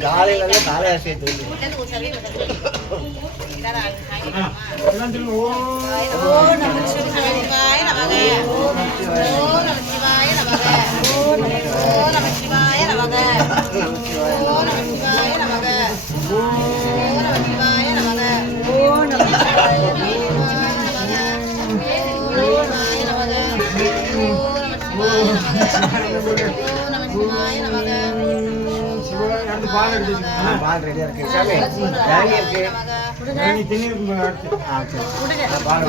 காலையில காலை சேர்த்து பால் ரெடியா இருக்கு சாமி இருக்கு பால்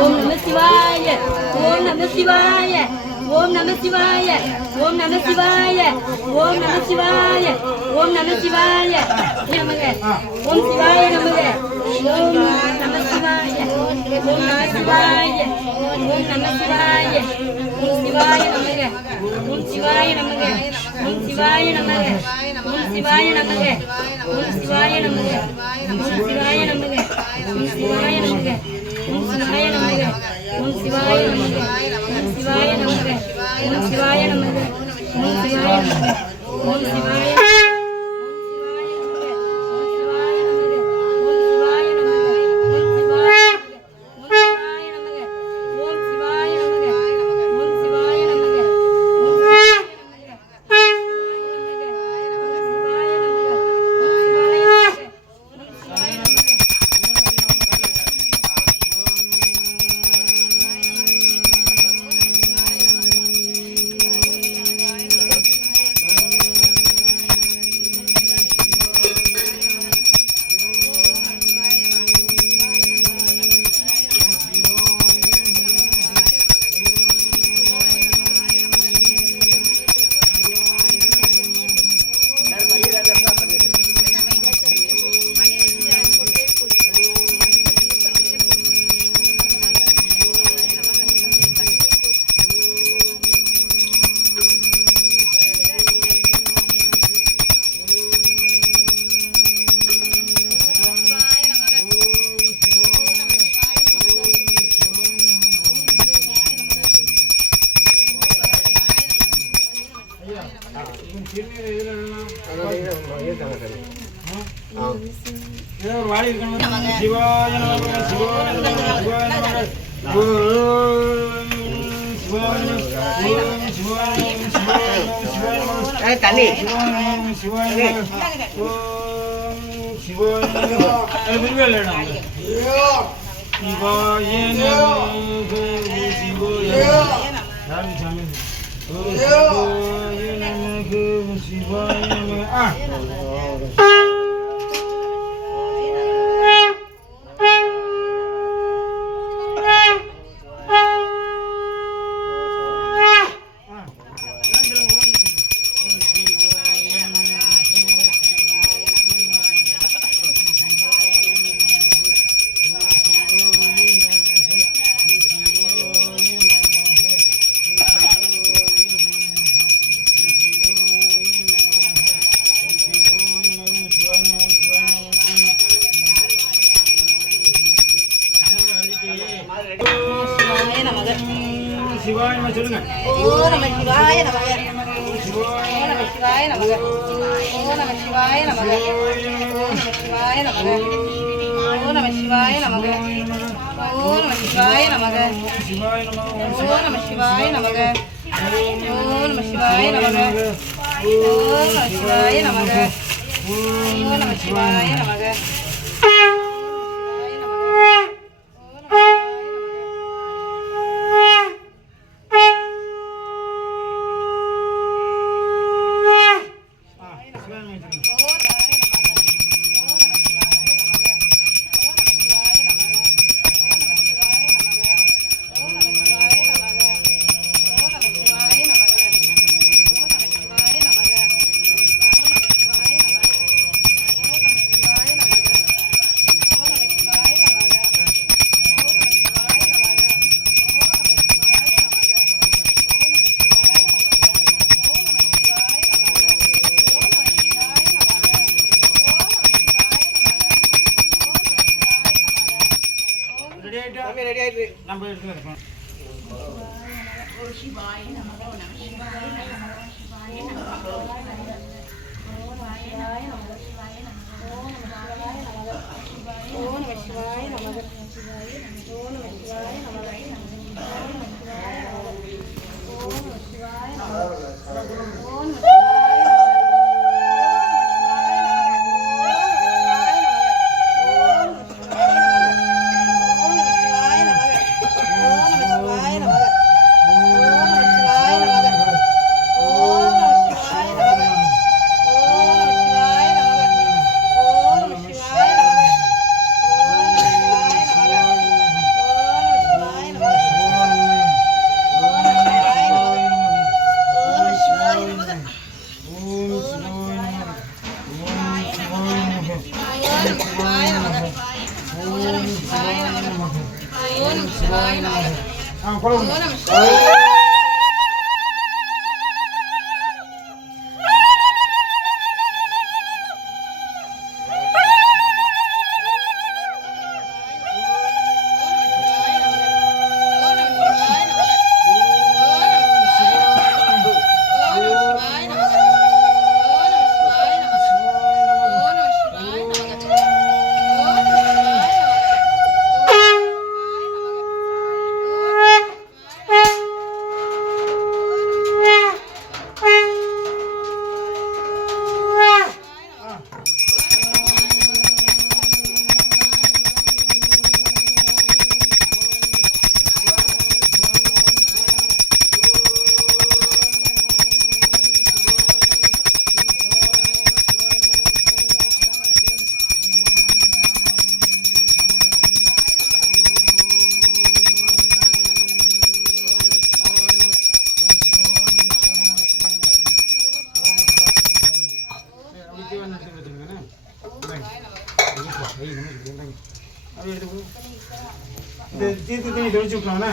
ஓம் நம சிவாய ஓம் நம சிவாய ஓம் நம சிவாய ஓம் நம சிவாய ஓம் நம சிவாய ஓம் நம சிவாய நமக ஓம் சிவாய நமக ஓம் நம சிவாய ஓம் நம சிவாய ஓம் நம சிவாய ஓம் சிவாய நமக ஓம் சிவாய நமக ஓம் சிவாய நமக ஓம் சிவாய நமக ஓம் சிவாய நமக ஓம் சிவாய நமக ஓம் சிவாய நமக ஓம் சிவாய நமக ஓம் சிவாய நமக ஓம் சிவாய நமக ஓம் சிவாய நமக ஓம் சிவாய நமக ஓம் சிவாய தண்ணி சிவாய நமக சொல்லுங்க. ஓ நம சிவாய நமக. ஓ நம சிவாய நமக. ஓ நம சிவாய நமக. ஓ நம சிவாய நமக. ஓ நம சிவாய நமக. ஓ நம சிவாய நமக. ஓ நம சிவாய நமக. ஓ நம சிவாய நமக. ஓ நம சிவாய நமக. ஓ நம சிவாய நமக. ரெடி ஆயிட்டு நம்ம எடுத்துக்கிறோம். தீர்த்து தண்ணி தெளிச்சு விட்டுருவாங்கண்ணே.